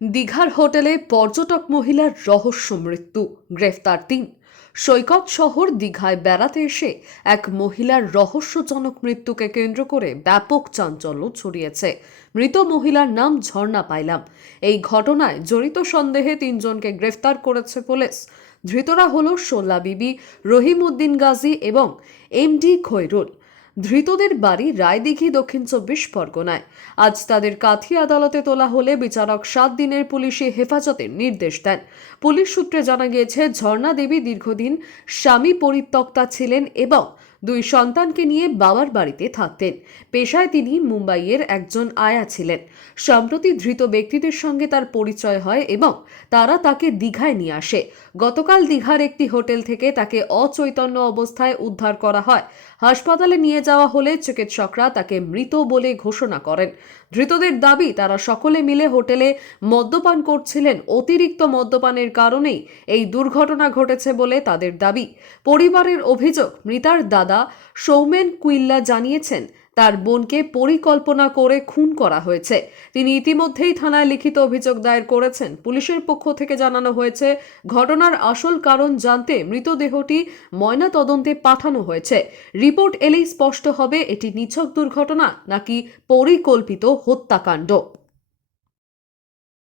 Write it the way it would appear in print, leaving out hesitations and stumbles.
দীঘার হোটেলে পর্যটক মহিলার রহস্য মৃত্যু, গ্রেফতার ৩। সৈকত শহর দীঘায় বেড়াতে এসে এক মহিলার রহস্যজনক মৃত্যুকে কেন্দ্র করে ব্যাপক চাঞ্চল্য ছড়িয়েছে। মৃত মহিলার নাম ঝর্ণা পাইলাম। এই ঘটনায় জড়িত সন্দেহে ৩ জনকে গ্রেফতার করেছে পুলিশ। ধৃতরা হল সোল্লা বিবি, রহিম উদ্দিন গাজী এবং এমডি খৈরুল। ধৃতদের বাড়ি রায়দিঘি, দক্ষিণ ২৪ পরগনায়। আজ তাদের কাঁথি আদালতে তোলা হলে বিচারক ৭ দিনের পুলিশি হেফাজতের নির্দেশ দেন। পুলিশ সূত্রে জানা গিয়েছে, ঝর্ণা দেবী দীর্ঘদিন স্বামী পরিত্যক্তা ছিলেন এবং ২ সন্তানকে নিয়ে বাবার বাড়িতে থাকতেন। পেশায় তিনি মুম্বাইয়ের একজন আয়া ছিলেন। সম্প্রতি ধৃত ব্যক্তিদের সঙ্গে তার পরিচয় হয় এবং তারা তাকে দীঘায় নিয়ে আসে। গতকাল দীঘার একটি হোটেল থেকে তাকে অচৈতন্য অবস্থায় উদ্ধার করা হয়। হাসপাতালে নিয়ে যাওয়া হলে চিকিৎসকরা তাকে মৃত বলে ঘোষণা করেন। ধৃতদের দাবি, তারা সকলে মিলে হোটেলে মদ্যপান করছিলেন। অতিরিক্ত মদ্যপানের কারণেই এই দুর্ঘটনা ঘটেছে বলে তাদের দাবি। পরিবারের অভিযোগ, মৃতার দাদা সৌমেন কুইল্লা জানিয়েছেন তার বোনকে পরিকল্পনা করে খুন করা হয়েছে। তিনি ইতিমধ্যেই থানায় লিখিত অভিযোগ দায়ের করেছেন। পুলিশের পক্ষ থেকে জানানো হয়েছে, ঘটনার আসল কারণ জানতে মৃতদেহটি ময়না তদন্তে পাঠানো হয়েছে। রিপোর্ট এলেই স্পষ্ট হবে এটি নিছক দুর্ঘটনা নাকি পরিকল্পিত হত্যাকাণ্ড।